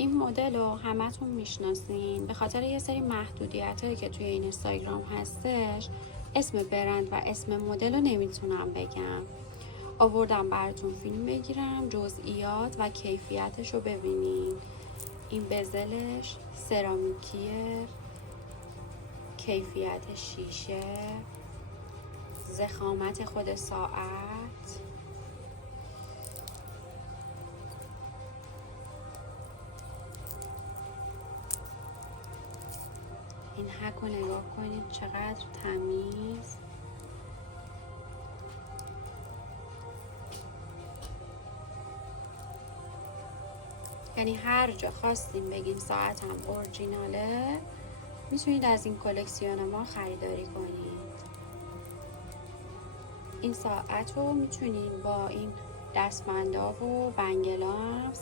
این مدل رو همتون میشناسین. به خاطر یه سری محدودیت هایی که توی این اینستاگرام هستش اسم برند و اسم مدل رو نمیتونم بگم. آوردم براتون فیلم بگیرم، جزئیات و کیفیتش رو ببینین. این بزلش سرامیکیه، کیفیت شیشه، ضخامت خود ساعت، این حک رو نگاه کنید چقدر تمیز. یعنی هر جا خواستیم بگین ساعتم اورجیناله میتونید از این کلکسیون ما خریداری کنید. این ساعت رو میتونید با این دستبندا و بنگلا هم